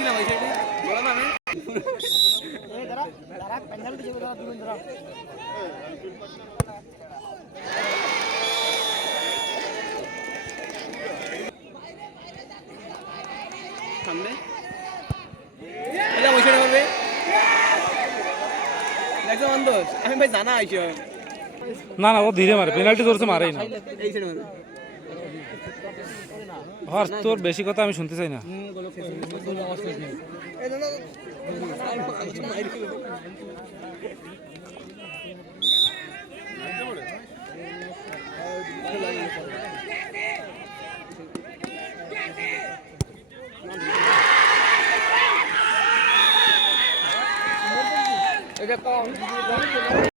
বলছিলাম ওই সাইডে বলা না আমি এই দাঁড়া দাঁড়া পেনাল্টি যাবে দাঁড়া দুজন দাঁড়া সামনে এটা ওই সাইডে করবে দেখো অন্ধস আমি ভাই জানা আইছো না না ও ধীরে মারে পেনাল্টি ধরছে মারেই না এই সাইডে মারবে হর্ষ তোর বেশি কথা আমি শুনতে চাই না এটা কম